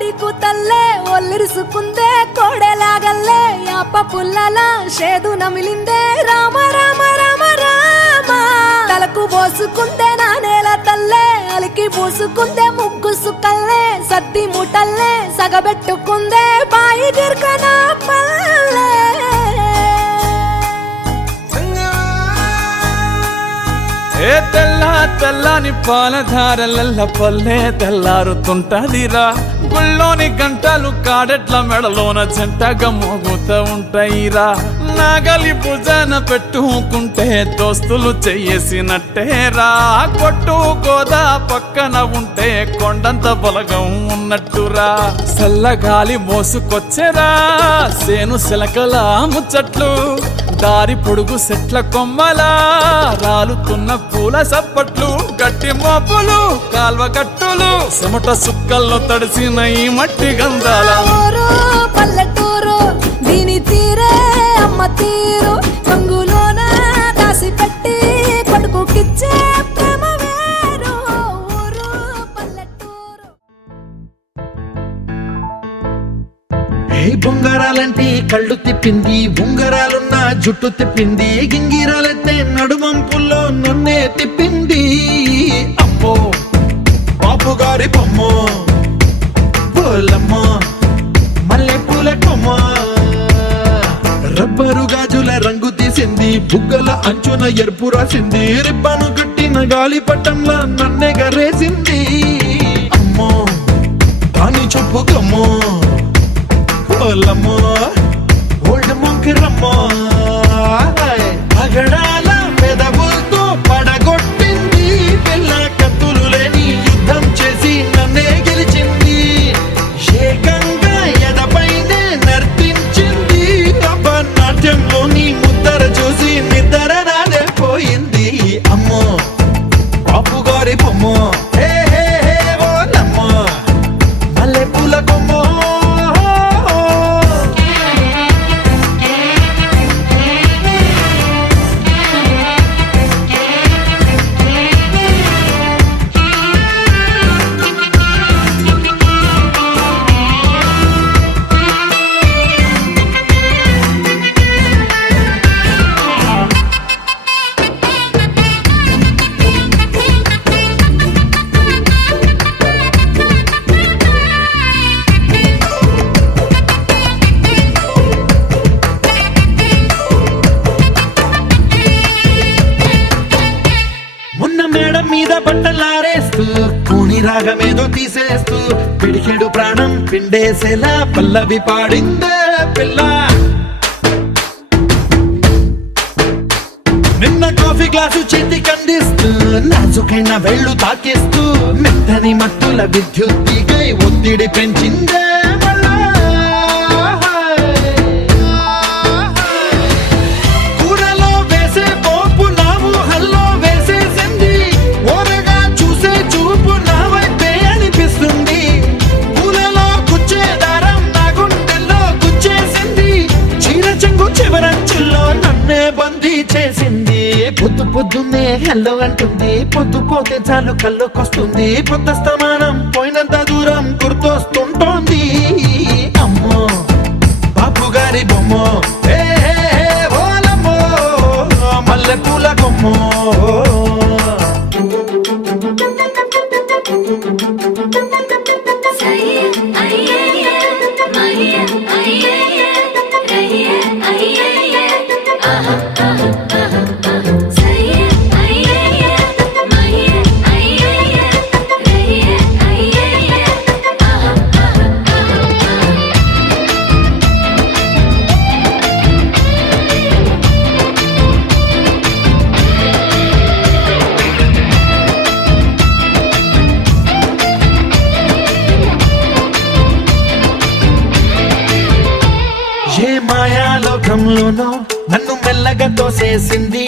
కోడి కూతల్లే ఒల్లిరుసుకుందే కోడెలాగల్లే యాప పుల్లల షేదు నమిలిందే రామ రామ రామ రామ తలకు పోసుకుందే నానేల తల్లే అలికి పూసుకుందే ముగ్గు సుక్కల్లే సద్ది ముటల్లే సగబెట్టుకుందే బాయి గిర్కన పల్లె ఏ తెల్ల తెల్లని పాలధారలల్ల పల్లె తెల్లారుతుంటదిరా గుళ్ళోని గంటలు కాడెట్ల మెడలోన జంటగా మోగుతూ ఉంటాయిరా నాగలి భుజాన పెట్టుకుంటే దోస్తులు చెయ్యేసినట్టేరా కొట్టు గోదా పక్కన ఉంటే కొండంత బలగం ఉన్నట్టురా చల్లగాలి మోసుకొచ్చెరా సేను శిలకల ముచ్చట్లు దారి పొడుగు సెట్ల కొమ్మలా రాలుతున్న పూల సప్పట్లు గట్టి మోపులు కాల్వ గట్టులు చెమట సుక్కల్లో తడిసిన ఈ మట్టి గంధాల పల్లెటూరు దీని తీరే అమ్మ తీరు కంగులోన దాసి పెట్టి కొడుకుకిచ్చే ప్రేమ వేరు ఊరు పల్లెటూరు. బొంగరాలంటే కళ్ళు తిప్పింది ఉంగరాలున్న జుట్టు తిప్పింది గింగిరాలైతే నడుమంపుల్లో నన్నే తిప్పింది అమ్మో బాబు గారి బొమ్మ పోలమ్మ మల్లె పూల కొమ్మ రబ్బరు గాజుల రంగు తీసింది బుగ్గల అంచున ఎరుపు రాసింది రిబ్బను కట్టిన గాలి పట్టంలా నన్నే గరేసింది అమ్మో దాని చెప్పు కమ్మో ఓలమ్మో ఓల్డ్ మొంకిరమ్మో పగడాల పెదవులతో పడగొట్టింది పిల్ల కత్తులు లేని యుద్ధం చేసి నన్నే గెలిచింది ఏకంగా ఎదపైనే నర్తించింది నాట్యంలోని ముద్దర చూసి నిద్ర నాదే పోయింది అమ్మో బాపు గారి బొమ్మో హే హే హే ఓలమ్మో మల్లె పూల కొమ్మో మీద బట్టలారేస్తూ కూని రాగమేదో తీసేస్తూ పిడికెడు ప్రాణం పిండేసేలా పల్లవి పాడిందే పిల్ల నిన్న కాఫీ గ్లాసు చేతి కందిస్తూ నాజుకైన వెళ్ళు తాకిస్తూ మెత్తని మత్తుల విద్యుత్ తీగై ఒత్తిడి పెంచిందే చేసింది పొద్దు పొద్దున్నే హెల్లో అంటుంది పొద్దు పోతే చాలు కళ్ళొకొస్తుంది పొద్దు స్తమానం పోయినంత దూరం గుర్తొస్తుంటోంది అమ్మో బాపు గారి బొమ్మో హే హే హే ఓలమ్మో మల్లె పూల కొమ్మో మాయాలోకంలోనో నన్ను మెల్లగా తోసేసింది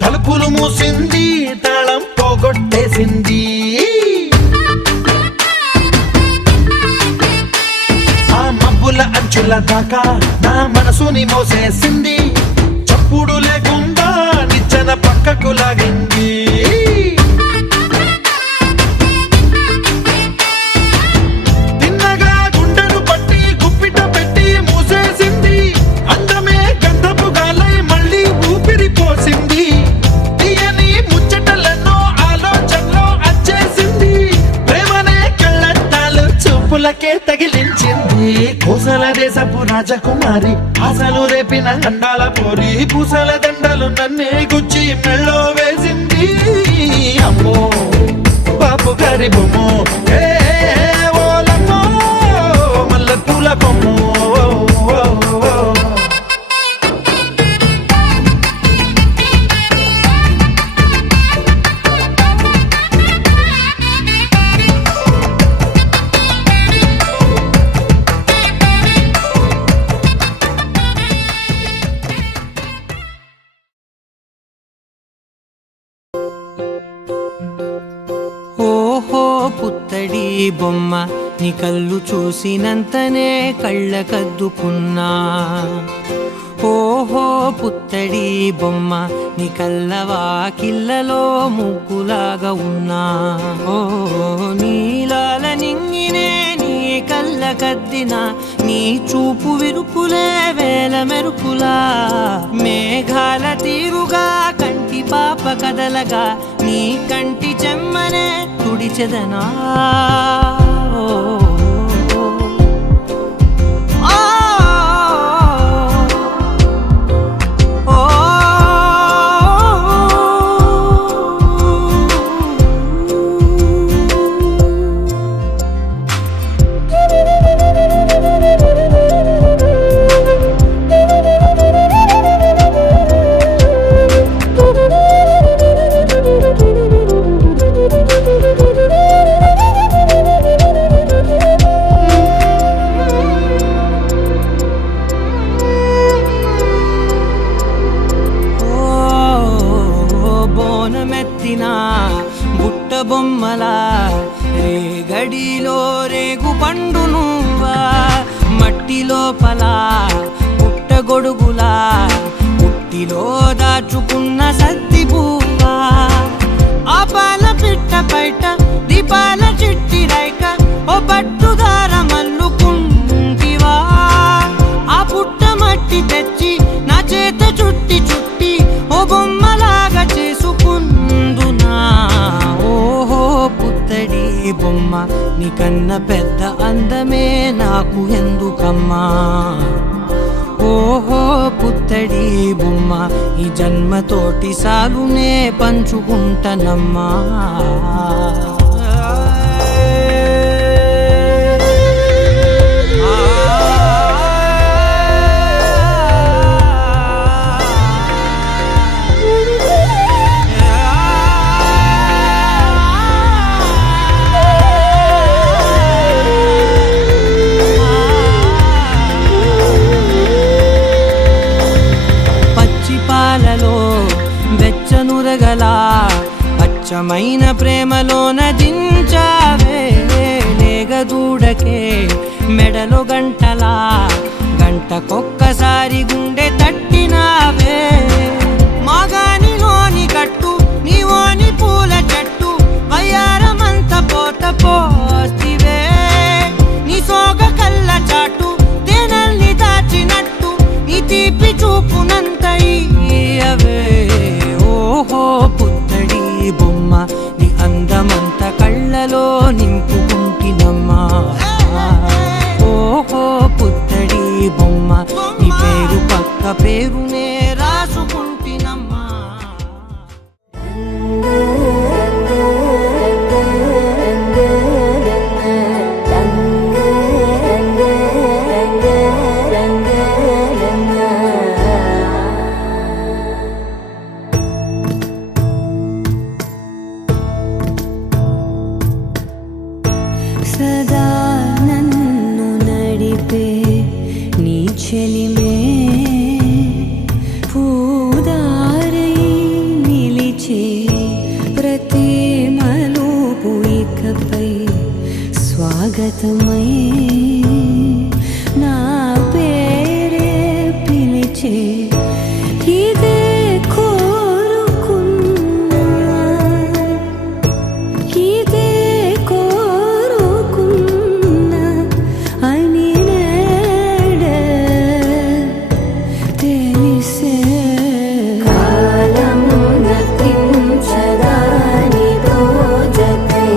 తలుపులు మూసింది తాళం పోగొట్టేసింది ఆ మబ్బుల అంచుల దాకా నా మనసుని మోసేసింది చప్పుడు లేకుండా నిచ్చెన పక్కకు లాగింది తిన్నగా చూపులకే తగిలించింది కోసల దేశపు రాజకుమారి ఆశలు రేపిన గండాల పోరి పూసల దండలు నన్నే గుచ్చి మెళ్ళో వేసింది అమ్మో బాపు గారి బొమ్మో ఓలమ్మో మల్లె పూల బొమ్మో పుత్తడి బొమ్మ నీ కళ్ళు చూసినంతనే కళ్ళకద్దుకున్నా ఓహో పుత్తడి బొమ్మ నీ కళ్ళవాకిళ్ళలో ముగ్గులాగా ఉన్నా ఓ నీలాల నింగినే నీ కళ్ళకద్దిన నీ చూపు విరుపులే వేల మెరుపులా మేఘాల తీరుగా కంటి పాప కదలగా నీ కంటి చెమ్మనే తుడిచెదనా బుట్ట బొమ్మలా రేగడిలో రేగు పండు నువ్వా మట్టి లోపల పుట్ట గొడుగులా పుట్టిలో దాచుకున్న సత్తి పువ్వా ఆ పాల పిట్ట బయట దీపాల చిట్టి రైక ఓ పట్టుదార మల్లుకుంటివా ఆ పుట్ట మట్టి తెచ్చి నా చేత చుట్టి చుట్టి ఓ బొమ్మలాగా చేసుకుందునా ఓహో పుత్తడి బొమ్మ నీకన్న పెద్ద అందమే నాకు ఎందుకమ్మా ఓహో పుత్తడి బొమ్మ ఈ జన్మతోటి సాలునే పంచుకుంటనమ్మా వెచ్చనురగలా అచ్చమైన ప్రేమలోన దించావే లేగదూడకే మెడలో గంటలా గంటకొక్కసారి గుండె తట్టినావే మాగానిలోని గట్టు నీవోని పూల చెట్టు వయ్యారమంత పోత పోస్తివే నీ సోగ కళ్ళ చాటు తేనల్ని దాచినట్టు నీ తీపి చూపునంత ఇయ్యవే ఓహో పుత్తడి బొమ్మ నీ అందమంత కళ్ళలో నింపుకుంటినమ్మా ఓహో పుత్తడి బొమ్మ నీ పేరు పక్క పేరునే రాసుకుంటినమ్మా సదా నన్ను నడిపే నీ చెలిమే పూదారై నిలిచే ప్రతి మలుపు ఇకపై స్వాగతమై నా పేరే పిలిచే ఇదే కోరుకున్నా ఇదే కోరుకున్నా అని నేడే తెలిసే కాలం నతించదానితో జతై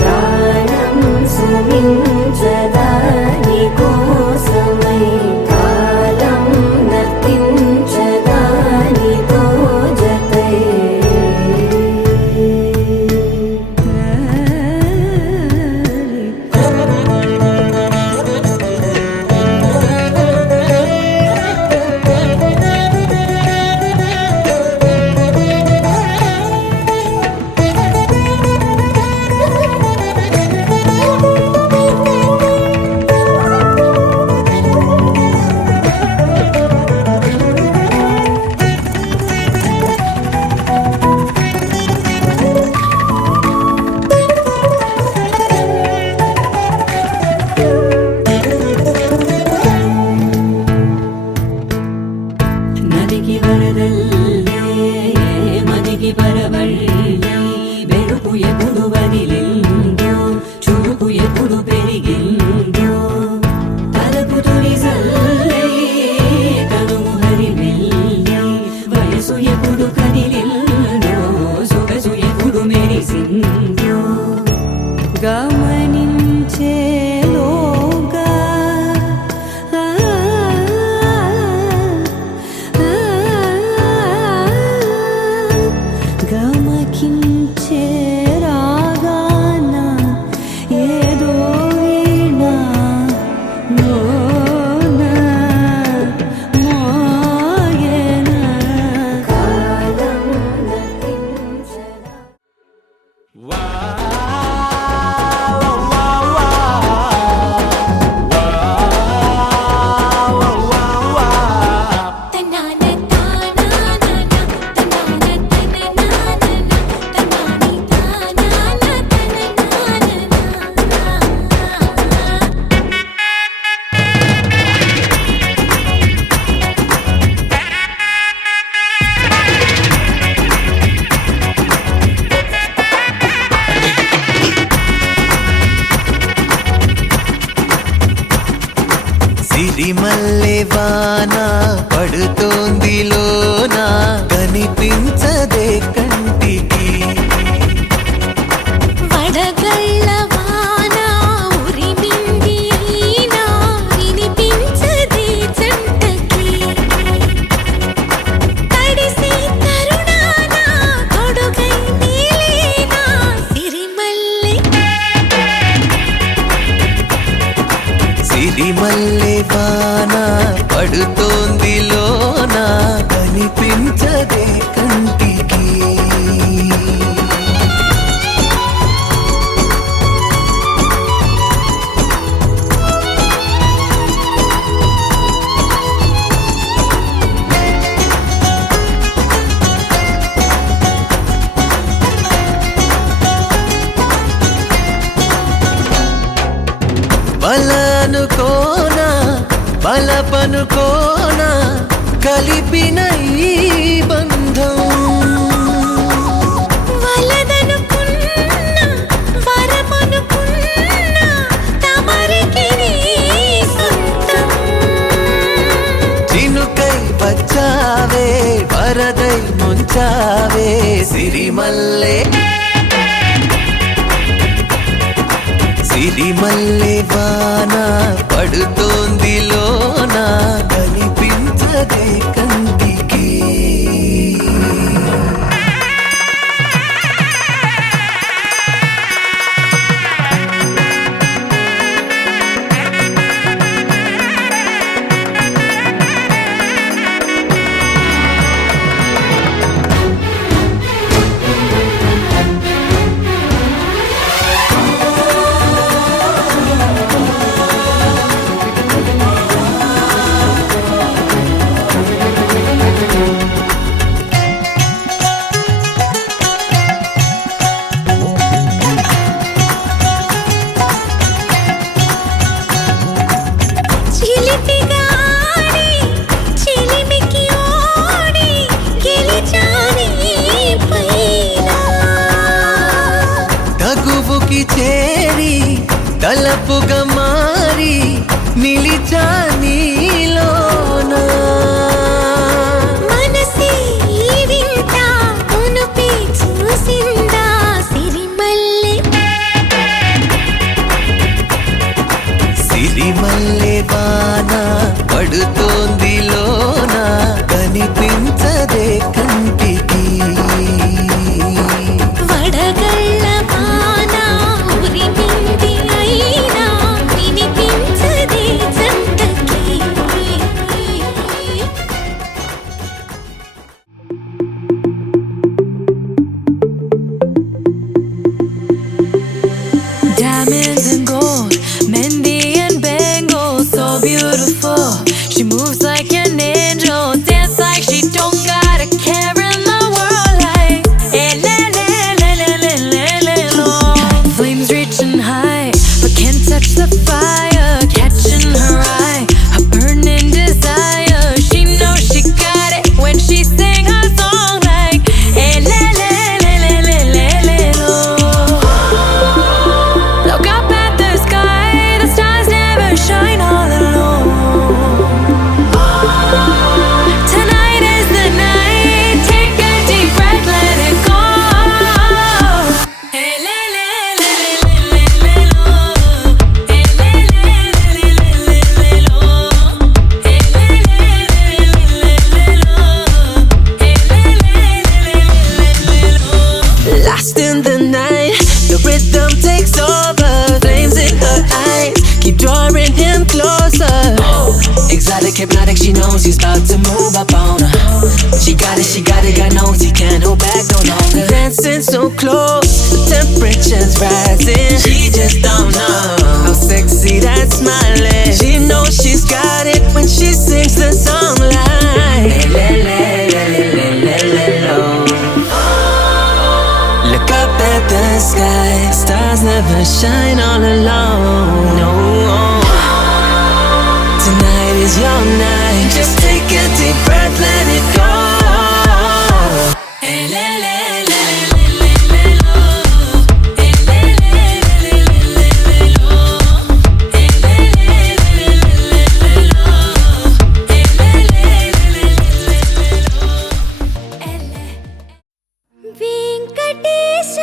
ప్రాణం సుమించద గమనించేలోగా గమకించే రాగాన ఏదో వీణా మోన మోయన కాలం నటించరా తన్నాన తానానా తన్నాన తననానా తన్నాని తానానా తననానా సిరిమల్లె వాన పడుతోంది లోన కనిపించదే కంటికి వడగళ్ళ వాన ఉరిమింది అయినా వినిపించదే జంటకి తడిసి తరుణాన తొడుగై నీలేనా సిరిమల్లె సిరిమల్లె వాన పడుతోంది లోన కనిపించదే కంటికి బలనుకోనా బలపనుకోనా కలిపిన ఈ బంధం వలదనుకున్నా వరమనుకున్నా తమరికి నీ సొంతం చినుకై వచ్చావే వరదై ముంచావే సిరిమల్లె సిరిమల్లె వాన పడుతోంది లోన కనిపించదే కంటికి చిలిపిగా ఆడి చిలిమికి ఓడి గెలిచాని పైన తగువుకి చేరి తలపుగా మారి నిలిచా నీలోన మనసి వింత కొనుపి చూసిందా సిరిమల్లె సిరిమల్లె వాన పడుతోంది లోన కనిపించదే కంటికి వడగళ్ళ వాన ఉరిమింది అయినా వినిపించదే జంటకి keep drawing him closer. Exotic, hypnotic, she knows he's about to move up on her. She got it, God knows he can't hold back no longer. Dancing so close, the temperature's rising. She just don't know how sexy that smile is. She knows she's got it when she sings the song like le, le, le, le, le, le, le, lo. Look up at the sky, stars never shine all alone. No, tonight is your night. Just take a deep breath, let it go. Hey, le, le, le, le, le, le, lo. Hey, le, le, le, le, le, le, lo. Hey, le, le, le, le, le, lo. Hey, le, le, le, le, le, lo. Venkatesha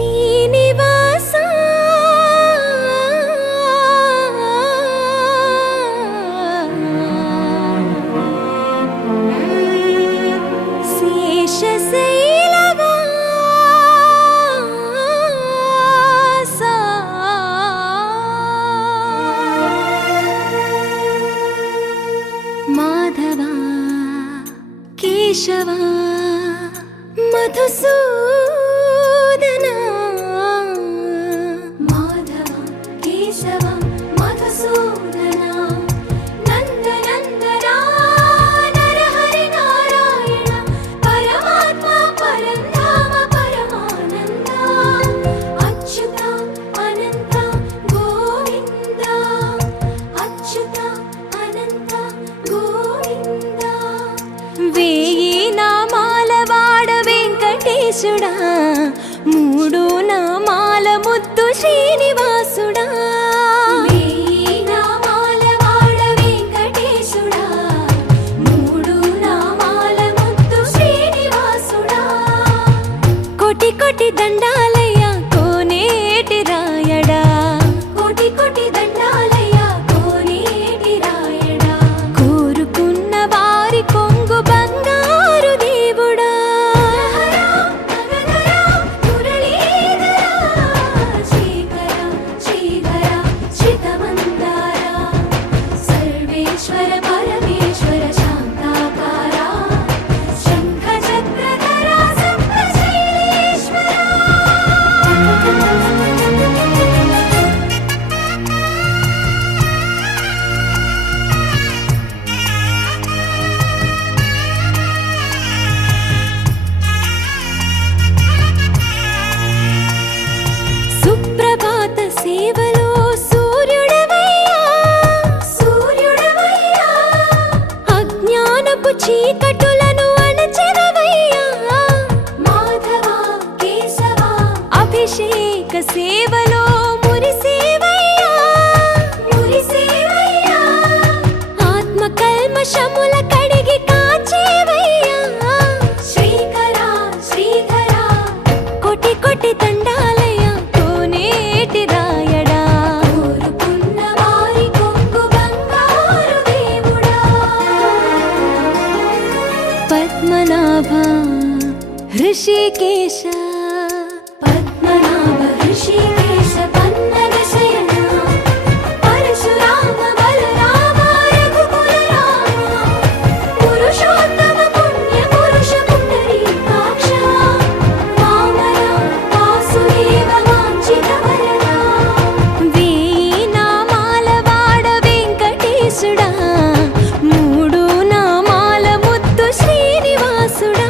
Srinivasa శేషశైలవాస Madhava Keshava Madhusudana Madhava Keshava Madhusudana నందనందన Narahari Narayana పరమాత్మ పరంధామ పరమానంద అచ్యుత అనంత గోవింద అచ్యుత అనంత గోవింద వేయి నామాల వాడ వెంకటేశుడా మూడు నామాల ముద్దు శ్రీనివాసుడా వేయి నామాల వాడ వెంకటేశుడా మూడు నామాల ముద్దు శ్రీనివాసుడా కోటి కోటి దండాలయ్య కోనేటి రాయడా కోటి కోటి దండాలయ్య కోనేటి రాయడా కోరుకున్న వారి కొంగు బంగారు దేవుడా శ్రీకర శ్రీధర శ్రితమందార సర్వేశ్వర పరమేశ్వర శాంతాకార శంఖ చక్రధర సప్తశైలేశ్వర సుప్రభాత సేవలో సూర్యుడవయ్యా సూర్యుడవయ్యా అజ్ఞానపు చీకటులను అణచెదవయ్యా మాధవ కేశవ అభిషేక సేవలో మురిసేవయ్యా మురిసేవయ్యా ఆత్మ కల్మషముల కడిగి కాచేవయ్యా శ్రీకర శ్రీధర కోటి కోటి దండాలయ కోనేటి రాయడా కోరుకున్న వారి కొంగు బంగారు దేవుడా పద్మనాభ హృషికేశ పద్మనాభ హృషికేశ పన్నగ శయన పరశురామ బలరామ రఘుకుల రామ పురుషోత్తమ పుణ్య పురుష పుండరీకాక్ష వామన వాసుదేవ వాంఛిత వరద వేయి నామాల వాడ వెంకటేశుడా మూడు నామాల ముద్దు శ్రీనివాసుడా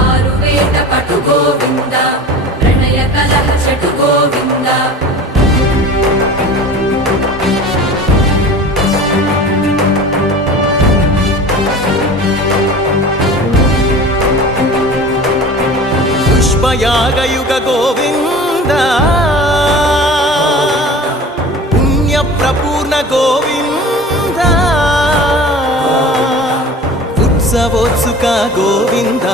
ఆరువేద పటు గోవింద ప్రణయ కలహ చటు గోవింద పుష్పయాగయుగ గోవింద పుణ్యప్రపూర్ణ గోవింద ఉత్సవోత్సుక గోవింద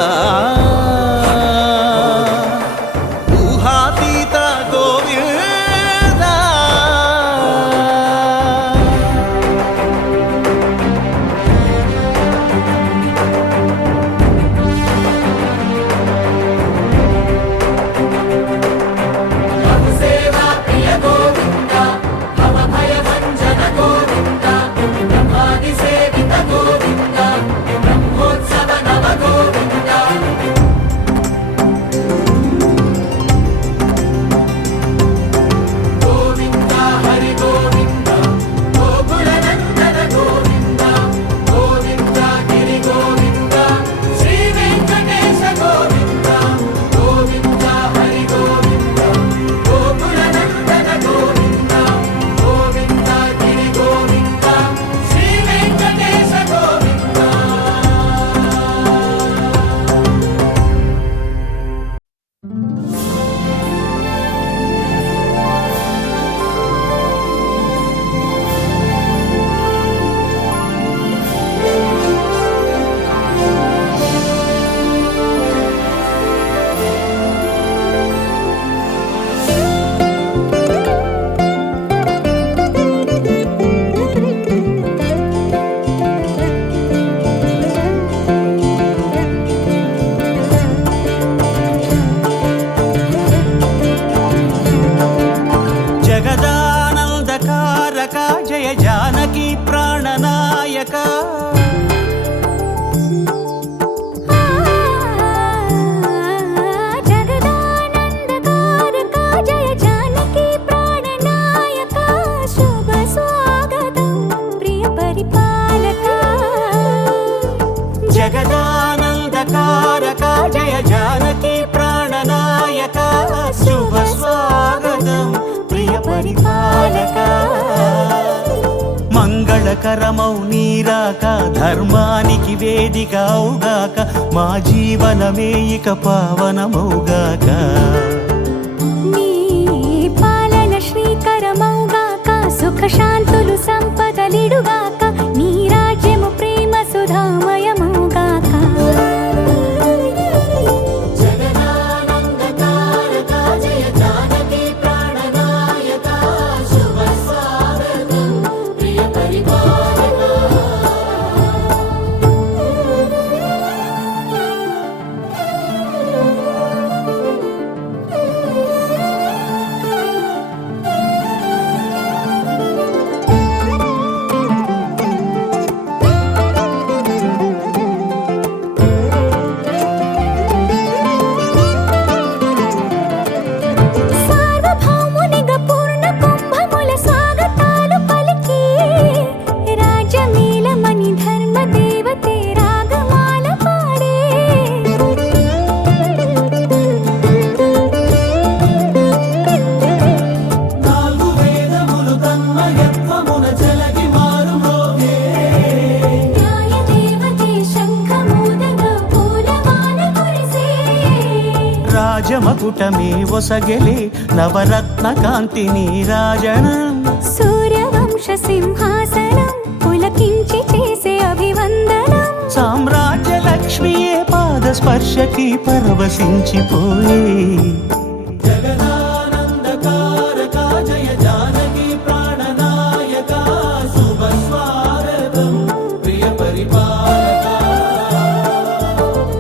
ఊహాతీత గోవింద సేవా ప్రియ గోవింద భవ భయ భంజన గోవింద బ్రహ్మాది సేవిత గోవింద బ్రహ్మోత్సవ నవ గోవింద గోవింద హరి గోవింద గోకుల నందన గోవింద గోవింద గిరి గోవింద శ్రీ వెంకటేశ గోవింద గోవింద హరి గోవింద గోకుల నందన గోవింద గోవింద గిరి గోవింద శ్రీ వెంకటేశ గోవింద జగదానందకారక జయ జానకి ప్రాణనాయక జగదానందకారక జయ జానకి ప్రాణనాయక శుభ స్వాగతం ప్రియ పరిపాలక జగదానందకారక జయ జానకి ప్రాణనాయక శుభ స్వాగతం ప్రియ పరిపాలక మంగళకరమౌ నీరాక ధర్మానికి వేదిక అవుగాక మా జీవనమే ఇక పావనమౌగాక నీ పాలన శ్రీకరమౌగాక సుఖ శాంతులు సంపదలిడుగాక నీ రాజ్యము ప్రేమ సుధామయమౌగాక జగదానందకారక జయ జానకి ప్రాణనాయక శుభ స్వాగతం ప్రియ పరిపాలక సార్వభౌమునిగా పూర్ణ కుంభముల స్వాగతాలు పలికి రాజమేళమణి ధర్మ దేవతే రాగమాల పాడే నాలుగు వేదములు తన్మయత్వమున జలగి మారు న్యాయ దేవతే శంఖమూదగా పూలమాల కురిసే రాజమకుటమే ఒసగెలే నవరత్న కాంతి నీరాజనం సూర్యవంశ సింహాసనం పులకించి చేసే అభివందనం సామ్రాజ్య లక్ష్మియే పాద స్పర్శకి పరవశించిపోయే జగదానందకారక జయ జానకి ప్రాణనాయక శుభ స్వాగతం ప్రియ పరిపాలక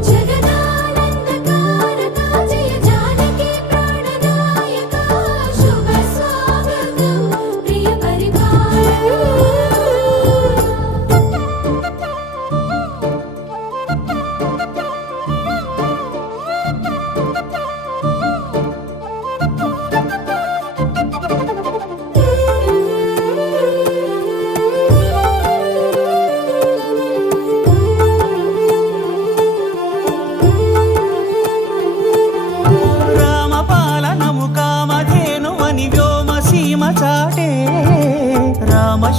జగదానందకారక జయ జానకి ప్రాణనాయక శుభ స్వాగతం ప్రియ పరిపాలక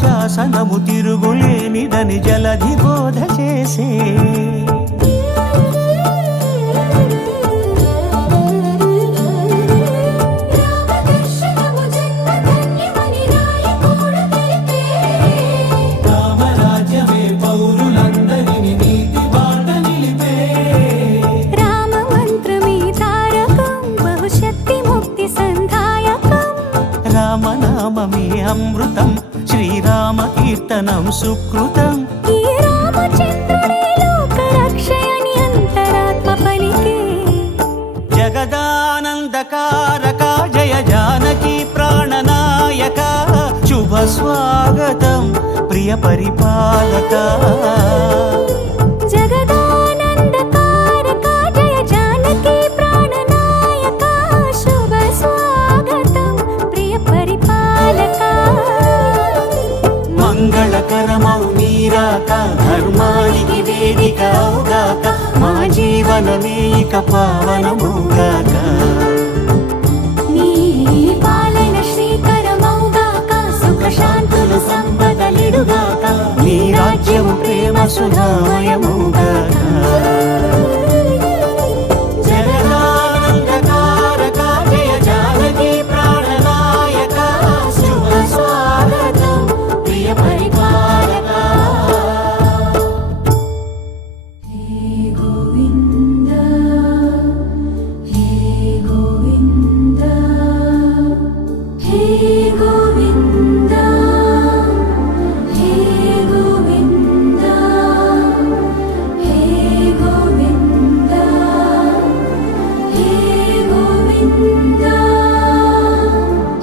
శాసనము తిరుగులేనిదని జలధి బోధ చేసే రామరాజ్యమే పౌరులందరినీ నీతి బాట నిలిపే రామ మంత్రమే తారకం బహుశక్తి ముక్తి సంధాయకం రామనామమే అమృతం శ్రీరామ కీర్తనం సుకృతం ఈ రామచంద్రుడే లోక రక్షయని అంతరాత్మ పలికే జగదానందకారక జయ జానకి ప్రాణనాయక శుభ స్వాగతం ప్రియ పరిపాలక జగదానందకారక జయ జానకి ప్రాణనాయక శుభ స్వాగతం ప్రియ పరిపాలక మంగళకరమౌ నీరాక ధర్మానికి వేదిక అవుగాక మా జీవనమే ఇక పావనమౌగాక నీ పాలన శ్రీకరమౌగాక సుఖ శాంతులు సంపదలిడుగాక నీ రాజ్యము ప్రేమ సుధామయమౌగాక జగదానందకారక జయ జానకి ప్రాణనాయక శుభ స్వాగతం ప్రియ పరిపాలక హే గోవింద హే గోవింద హే గోవింద హే గోవింద హే గోవింద హే గోవింద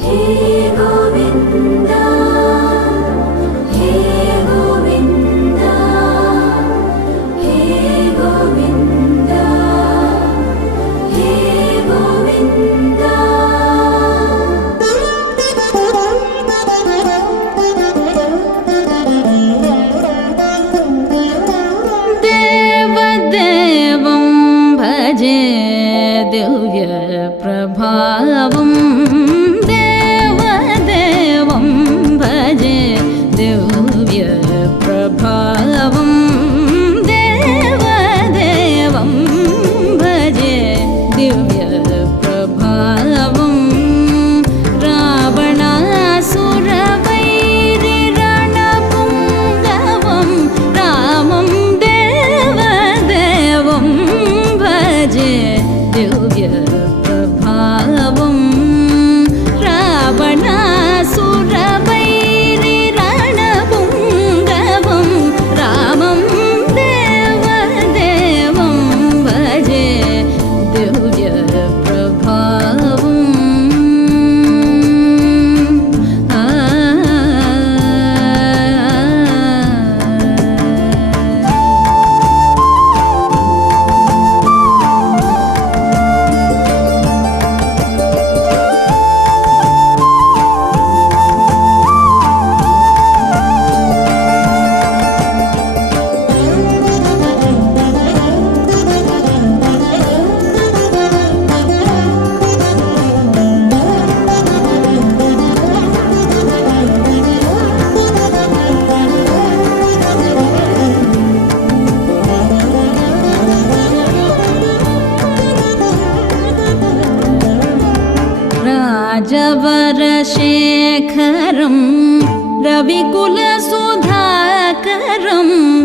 హే గోవింద హే గోవింద హే గోవింద హే గోవింద దేవదేవం భజే దివ్య ప్రభావం దేవదేవం భజే దివ్య ప్రభావం దేవదేవం భజే దివ్య ప్రభావం రావణాసురవైరి రణపుంగవం రామం దేవదేవం భజే దివ్య ప్రభావం రావణాసురవైరి రణపుంగవం రామం దేవదేవం భజే దివ్య ప్రభావం राजवरशेखरं रविकुलसुधाकरं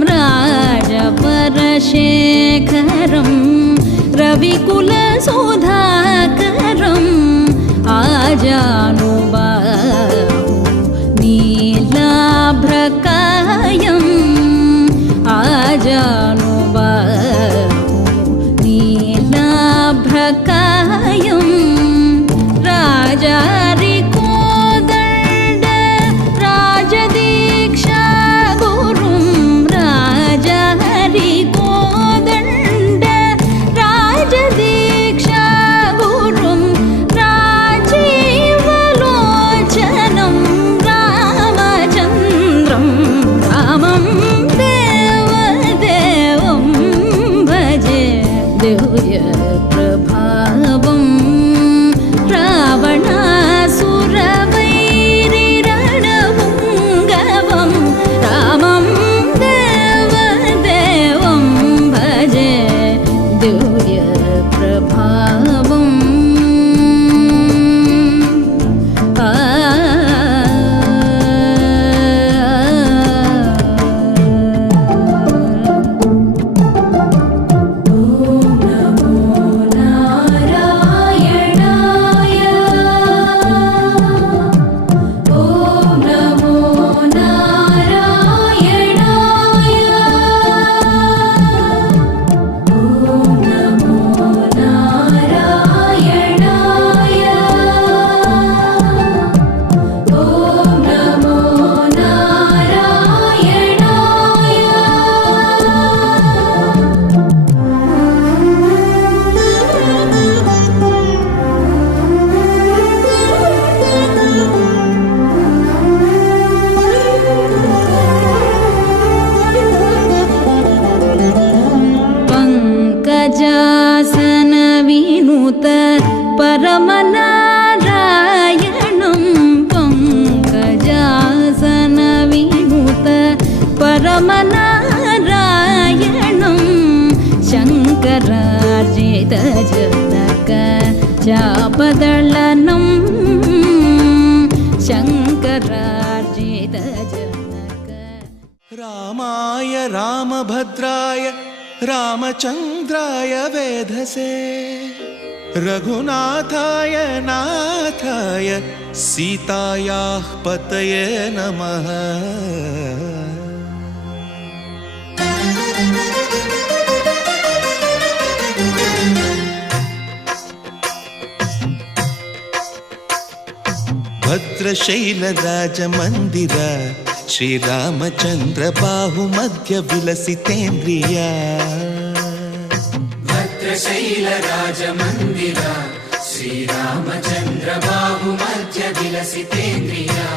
राजवरशेखरं रविकुलसुधाकरम् आजानुबाहु नीलाभ्रकायम् आजानुबाहु नीलाभ्रकायम् राजारिकोदण्ड राजदीक्षा गुरुं राजहरिकोदण्ड राजदीक्षा गुरुं राजीवलोचनं रामचन्द्रं रामं देवदेवं भजे दिव्य प्रभावम् रावणासुरवैरिरणपुङ्गवं जनक चापदलनं शङ्करार्जित जनक रामाय रामभद्राय रामचन्द्राय वेधसे रघुनाथाय नाथाय सीतायाः पतये नमः भद्रशैलराजमन्दिर श्रीरामचन्द्र बाहुमध्य विलसितेन्द्रिया भद्रशैलराजमन्दिर श्रीरामचन्द्र बाहुमध्य विलसितेन्द्रिया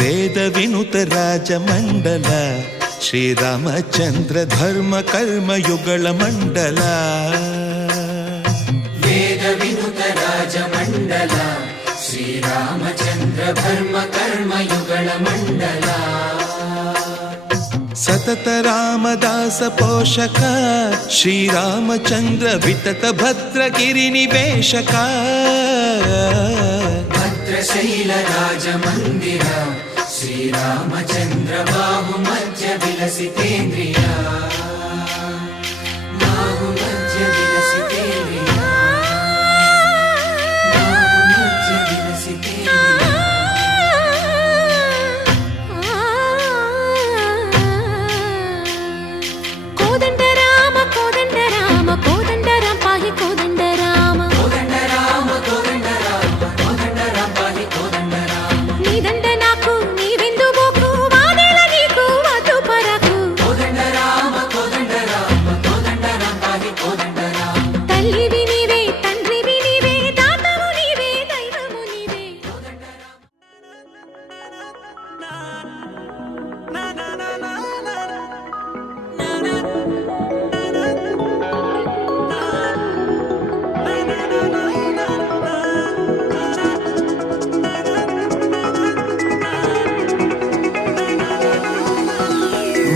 वेदविनुत राजमण्डल श्रीरामचन्द्र धर्म कर्म युगल मण्डल वेदविनुत राजमण्डल श्रीरामचन्द्र धर्म कर्म युगल मण्डल सतत रामदास पोषक श्रीरामचन्द्र वितत भद्रगिरि निवेशक भद्रशैलराजमन्दिर श्रीरामचन्द्र बाहुमध्य विलसितेन्द्रिया बाहुमध्य विलसितेन्द्रिया बाहुमध्य विलसितेन्द्रिया కోదండ రామ కోదండ రామ కోదండ రామ పాహి కోదండ రామ కోదండ రామ కోదండ రామ కోదండ రామ పాహి కోదండ రామ నీదండ నాకు నీవెందు బోకు వాదేల నీకు వద్దు పరకు కోదండ రామ కోదండ రామ కోదండ రామ పాహి కోదండ రామ తల్లివి నీవే తండ్రివి నీవే దాతవు నీవే దైవము నీవే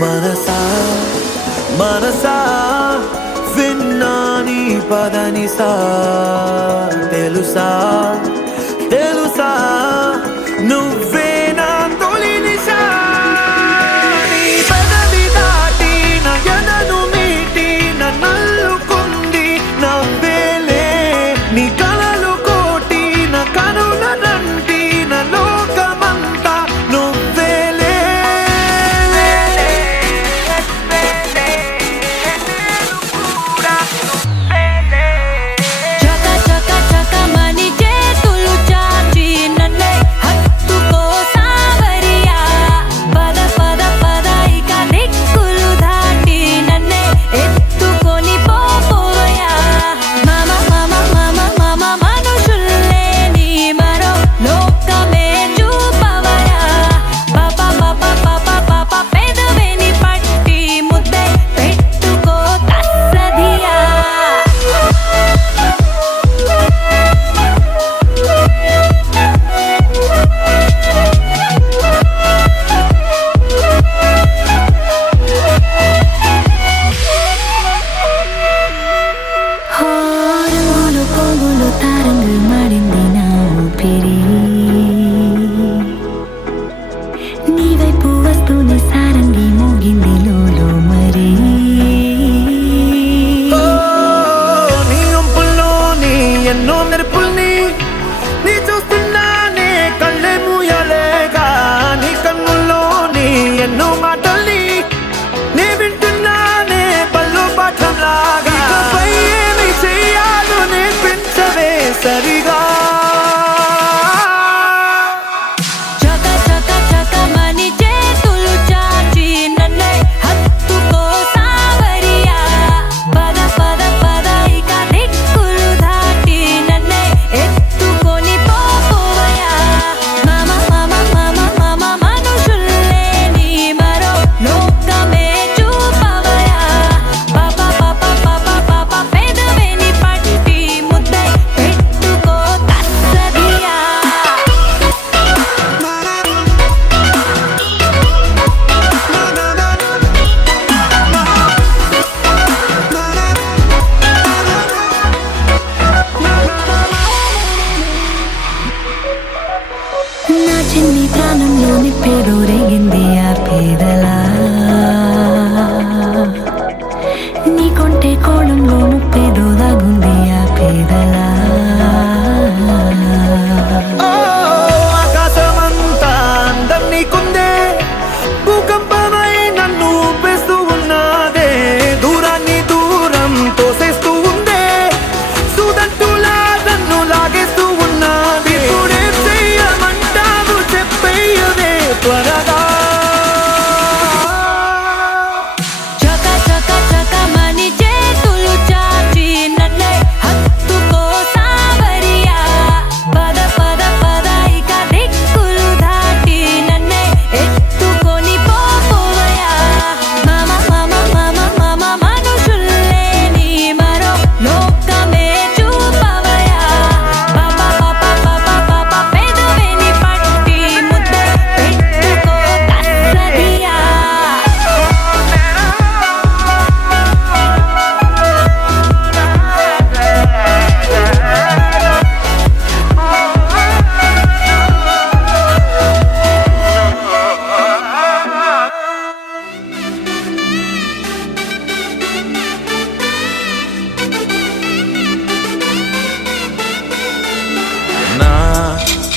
మనసా మనసా విన్నాని పదనిసా తెలుసా తెలుసా నువ్వే నా తొలి నిశా నీ పెదవి దాటి నయనను మీటి నన్నల్లుకుంది నవ్వేలే నీ కలలు కోటి నా కనుల నంటి నా లోకమంతా నువ్వేలే చక చక చక మని చేతులు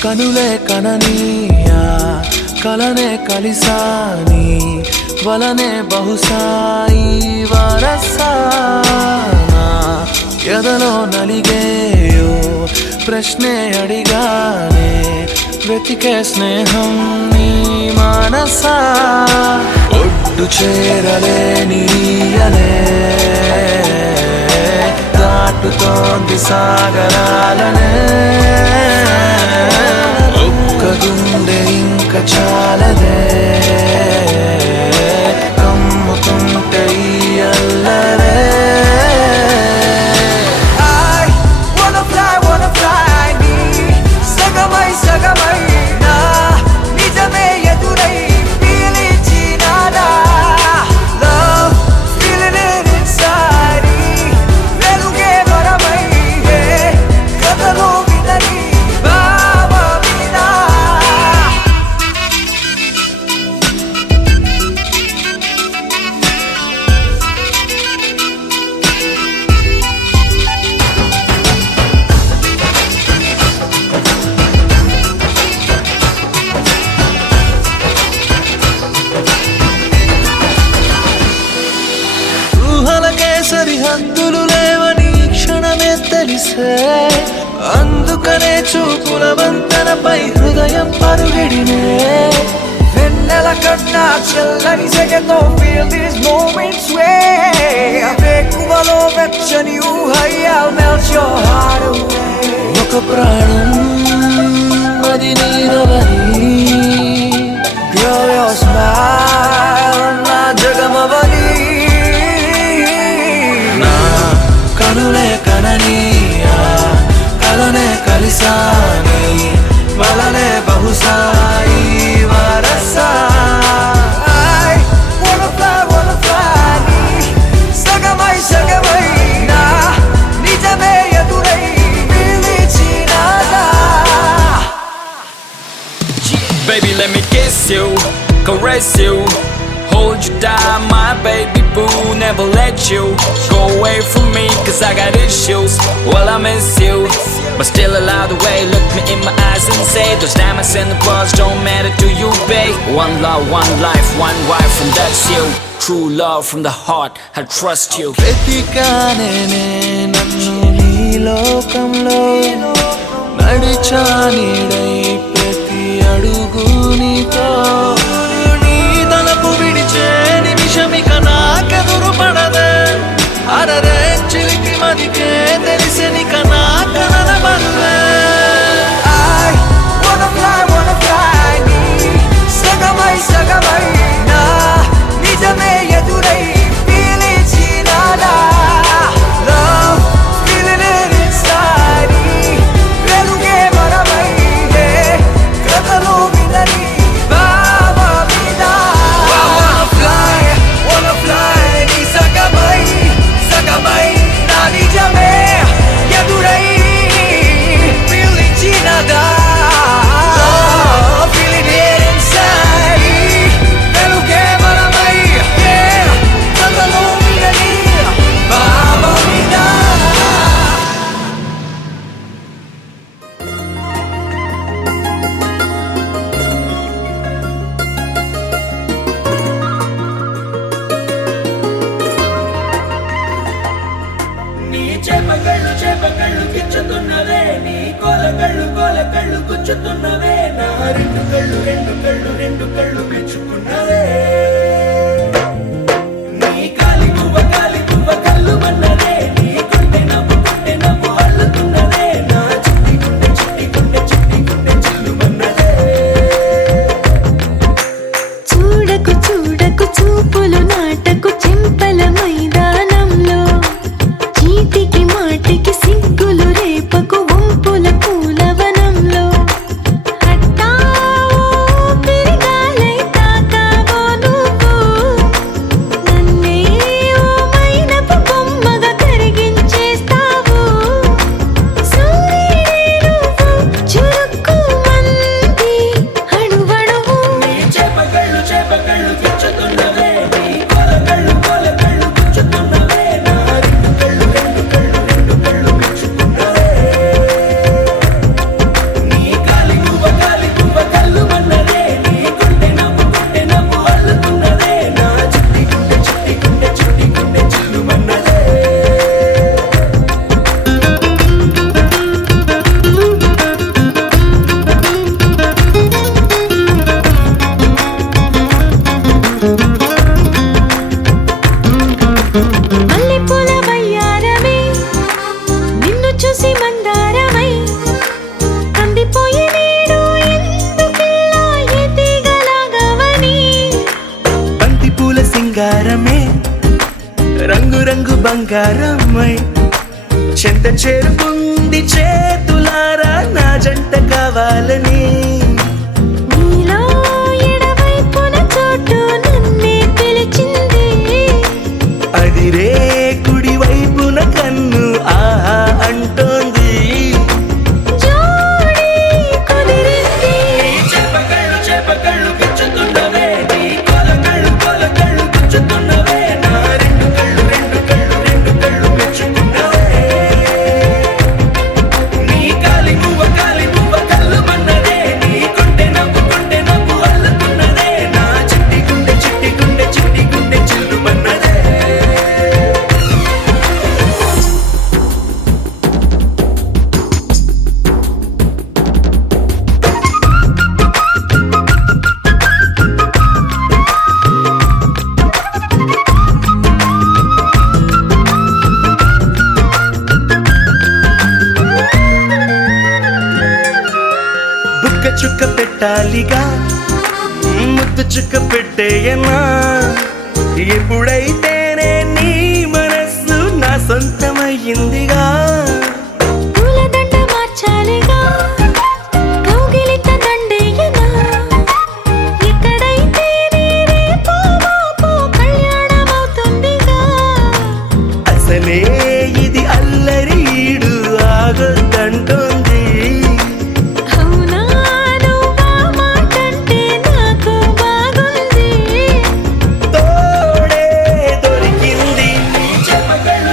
కనులే కననీయా కలనే కలిసాని వలనే బహుశాయి వరసానా ఎదలో నలిగేయో ప్రశ్నే అడిగానే వెతికే స్నేహం నీ మనసా ఒడ్డు చేరలేనియనే దాటుతోంది సాగరాలనే ఒక్క గుండె ఇంక చాలదే కమ్ముతుంటే ఈ అల్లరే సగమై నా నిజమే ఎదురై పీలిచినాడా లవ్ ఫీలింగ్ ఇట్ ఇన్సైడ్ వెలుగే వరమై కథలో వినని భావమినా ఊహలకే సరిహద్దులు లేవని క్షణమే తెలిసే అందుకనే చూపుల వంతెనపై హృదయం పరుగిడినే వెన్నెల కన్నా చల్లని సెగతో feel these moments way వేకువలో వెచ్చని ఊహై I'll melt your heart away ఒక ప్రాణం అది నీరవని Girl, your smile నా జగమవని నా కనులే కననీయా కలనే కలిసాని వలనే బహుశాయి వరసా wanna fly సగమై నా నిజమే ఎదురై పిలిచినాదా Baby, let me kiss you, caress you, hold you down, my baby boo. Never let you go away from me, cause I got issues. Well, I miss you, but still allow the way. Look me in my eyes and say those diamonds and the pearls don't matter to you, babe. One love, one life, one wife, and that's you. True love from the heart, I trust you. వెతికానే నన్ను నీ లోకంలో నడిచానిడై ప్రతి అడుగు నీతో నీ తలపు విడిచే నిమిషమిక నాకెదురు పడదే అరరే చిలికి మదికే తెలిసెనిక నా కలల బరువే I wanna fly నీ సగమై నా నిజమే ఎదురై పిలిచినాడా Love feeling it inside వెలుగే వరమై కథలో వినని భావమినా wanna fly నీ సగమై నా నిజమే ఎదురై పిలిచినాడా Love feeling it inside వెలుగే వరమై కథలో వినని భావమినా నీ చేపకళ్ళు కిచ్చుతున్నవే నీ కోలకళ్ళు గుచ్చుతున్నవే నా రెండు కళ్ళు మెచ్చుకున్నవే నీ కాలి పువ్వ కళ్ళు మన్నదే నీ గుండె నవ్వు అల్లుతున్నదే నా చిట్టి గుండె చిల్లు మన్నదే చూడకు చూపులు నాటకు చెంపల మైదానంలో చీటికి మాటికి సిగ్గులు రేపకు వంపుల పూలవనంలో హట్టావో పిరిగాలై తాకావో నువ్వు నన్నే ఓ మైనపు బొమ్మగా బంగారమ్మై చెంత చేరుకుంది చేతులారా నా జంట కావాలని నీలో ఎడవైపున చోటు నన్నే పిలిచింది అదిరే కుడి వైపున కన్ను ఆహా అంటోంది జోడి కుదిరింది చేపకళ్ళు పిచ్చుతున్నవే నీ కొలకళ్ళు గుచ్చుతున్నవే నా రెండు కళ్ళు మెచ్చుకున్నవే నీ కాలి పువ్వ కళ్ళు మన్నదే నీ కొంటె నవ్వు అల్లుతున్నదే నా చిట్టి గుండె చిల్లు మన్నదే బుక్క చుక్క పెట్టాలిగా ముద్దు చుక్క పెట్టేయనా ఎప్పుడైతేనే నీ మనస్సు నా సొంతమయ్యిందిగా పూలదండ మార్చాలిగా కౌగిలిత దండేయనా ఎక్కడైతే రేపో మాపో కళ్యాణమవుతుందిగా అసలే ఇది అల్లరీడు ఆగొద్దంటోంది అవునా నువ్వా మాటంటే నాకు బాగుంది తోడే దొరికింది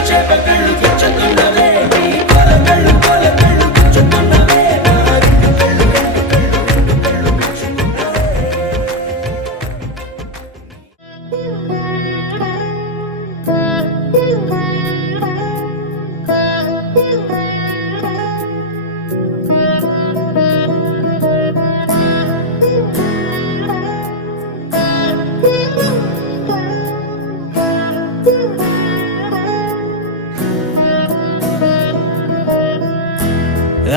చేపకళ్ళు పిచ్చుతున్నవే నీ కొలకళ్ళు గుచ్చుతున్నవే నా రెండు కళ్ళు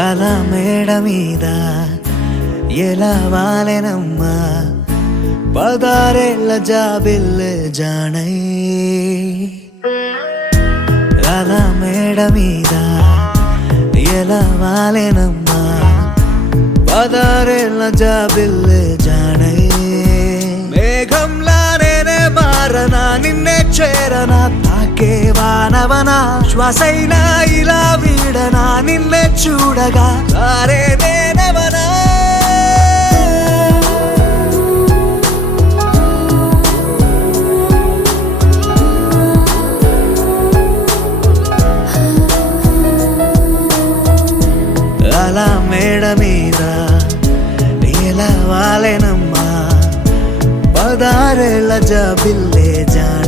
అలా మేడ మీద ఎలా వాలెనమ్మా పదారేళ్ళ జాబిల్లె జానై అలా మేడ మీద ఎలా వాలెనమ్మా పదారేళ్ళ జాబిల్లె జానై మేఘంలా నేనే మారనా నిన్నే చేరనా తాకే వానవనా శ్వాసైనా ఇలా వీడనా నిన్నే చూడగా సారే నేనవనా అలా మేడ మీద ఎలా వాలెనమ్మా పదారేళ్ళ జాబిల్లే జాన